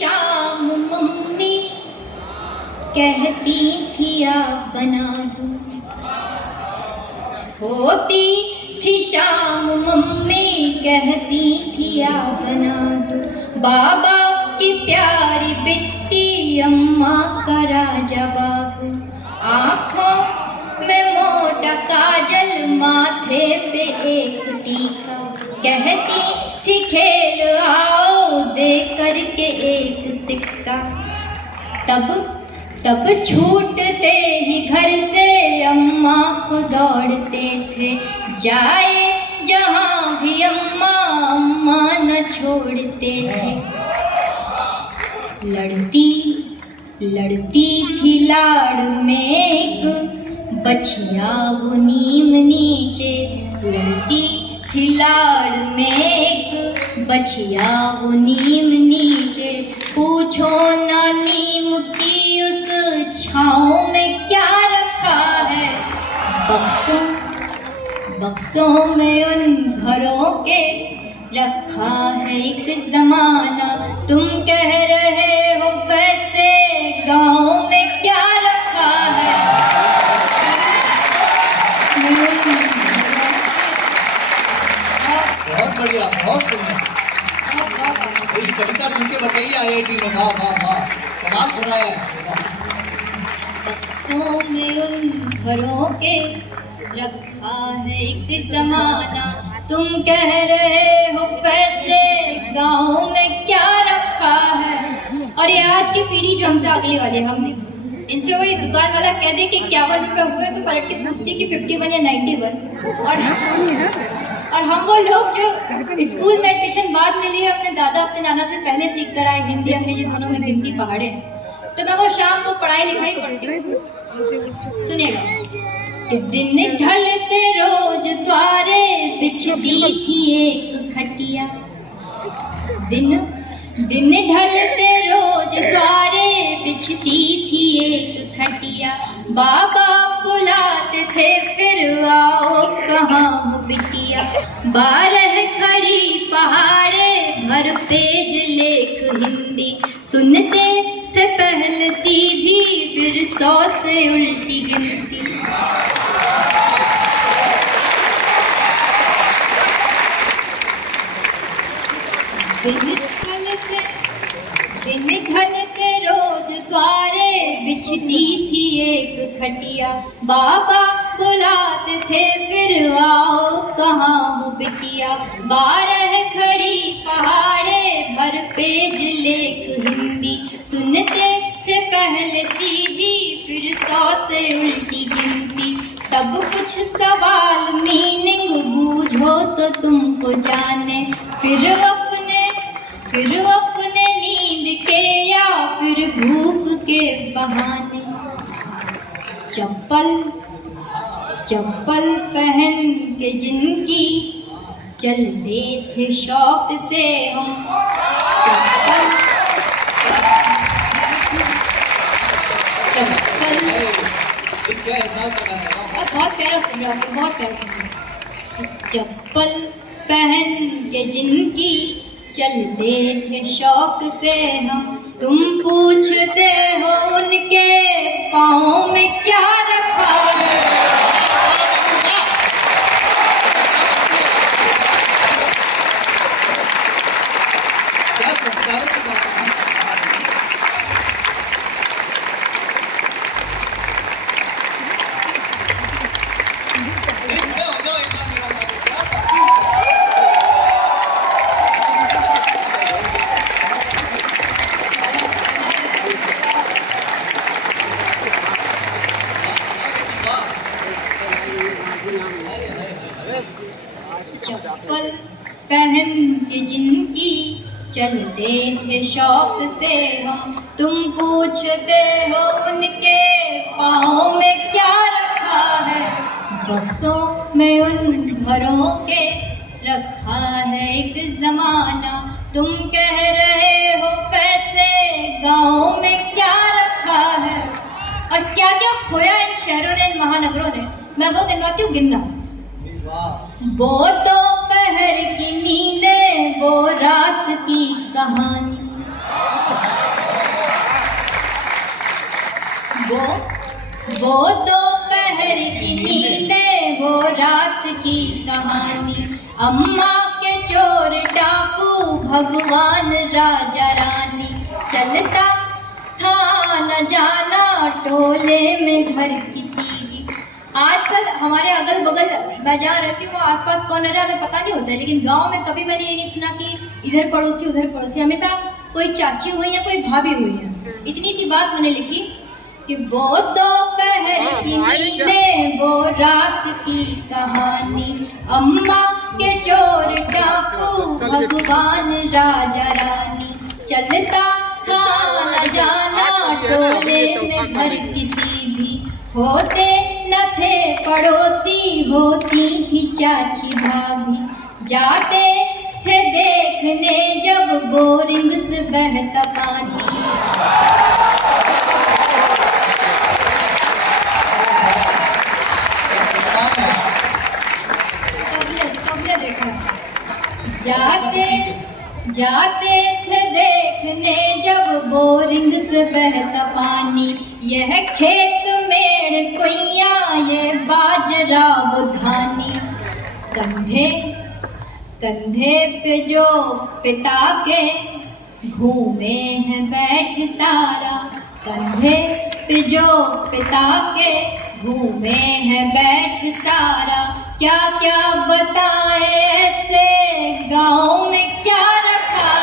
शाम मम्मी कहती थी आप बना दूं, होती थी शाम मम्मी कहती थी आप बना दूं, बाबा की प्यारी बिट्टी अम्मा का राजा बाबू, आँखों में मोटा काजल माथे पे एक टीका, कहती थी खेल आओ दे करके एक सिक्का। तब छूटते ही घर से अम्मा को दौड़ते थे, जाए जहाँ भी अम्मा अम्मा न छोड़ते थे। लड़ती थी लाड़ में एक बछिया वो नीम नीचे, लड़ती थी लाड़ में एक बछिया वो नीम नीचे, पूछो ना नीम की उस छाँव में क्या रखा है, बक्सों में उन घरों के रखा है एक जमाना, तुम कह रहे हो वैसे गाँव में क्या रखा है। बहुत बढ़िया, बहुत सुंदर। मेरी कविता सुन के बताइए आईआईटी में, वाह वाह वाह, कमाल सुनाया है। बक्सों में उन घरों के रखा है एक जमाना, तुम कह रहे हो वैसे गाँव में क्या रखा है। और ये आज की पीढ़ी जो हमसे अगली वाली, हमने इनसे वही दुकान वाला कह दे कि 51 रुपये हुए तो पलट के पूछती कि 51 या 91। और हम वो लोग जो स्कूल में एडमिशन बाद में लिए अपने दादा अपने नाना से पहले सीख कर आए, हिंदी अंग्रेजी दोनों में गिनती पहाड़े, तो मैं वो शाम को पढ़ाई लिखाई पढ़ती हूँ। सुनिएगा कि दिन ढलते रोज द्वारे बिछती थी एक खटिया, दिन ढलते रोज द्वारे बिछती थी एक खटिया, बाबा बुलाते थे फिर आओ कहाँ हो बिटिया, 12 खड़ी पहाड़े भर पेज लेख हिंदी, सुनते थे पहले सीधी फिर 100 से उल्टी गिनती। दिन ढलते रोज द्वारे बिछती थी एक खटिया, बाबा बुलाते थे फिर आओ कहाँ हो बिटिया, 12 खड़ी पहाड़े भर पेज लेख हिंदी, सुनते थे पहले सीधी फिर 100 से उल्टी गिनती, तब कुछ सवाल मीनिंग बूझो तो तुमको जाने, फिर अपने नींद के या फिर भूख के बहाने, चप्पल पहन के जिनकी चलते थे शौक से हम, बहुत प्यारा सुन रहा हूँ, बहुत प्यारा सुन रहा हूँ। चप्पल पहन के जिनकी चलते थे शौक से हम, तुम पूछते हो उनके पाँव में क्या रखा है। चप्पल पहन के जिनकी चलते थे शौक से हम, तुम पूछते हो उनके पाँव में क्या रखा है, बक्सों में उन घरों के रखा है एक जमाना, तुम कह रहे हो पैसे गाँव में क्या रखा है। और क्या क्या खोया इन शहरों ने, इन महानगरों ने, मैं वो गिनवाती हूँ, गिनना। वो दोपहर की नींदें, वो रात की कहानी, वो दोपहर की नींदें, वो रात की कहानी, अम्मा के चोर डाकू, भगवान राजा रानी, चलता था न जाना टोले में घर किसी भी। आजकल हमारे अगल बगल मैं जहाँ रहती हूँ आसपास कौन रह रहा है हमें पता नहीं होता है, लेकिन गांव में कभी मैंने ये नहीं सुना कि इधर पड़ोसी उधर पड़ोसी, हमेशा कोई चाची हुई या कोई भाभी हुई है। इतनी सी बात मैंने लिखी कि वो दोपहर की नींदें, वो रात की कहानी, अम्मा के चोर डाकू, भगवान राजा रानी, चलता था न जाना टोले में घर किसी भी, होते न थे पड़ोसी, होती थी चाची भाभी, जाते थे देखने जब बोरिंग से बहता पानी। सबने देखा। जाते थे देखने जब बोरिंग से बहता पानी, यह खेत मेड़ कोइया, ये बाजरा वो धानी, कंधे पे जो पिता के घूमे हैं बैठ सारा, कंधे पे जो पिता के घूमे हैं बैठ सारा, क्या क्या बताए ऐसे गाँव में क्या रखा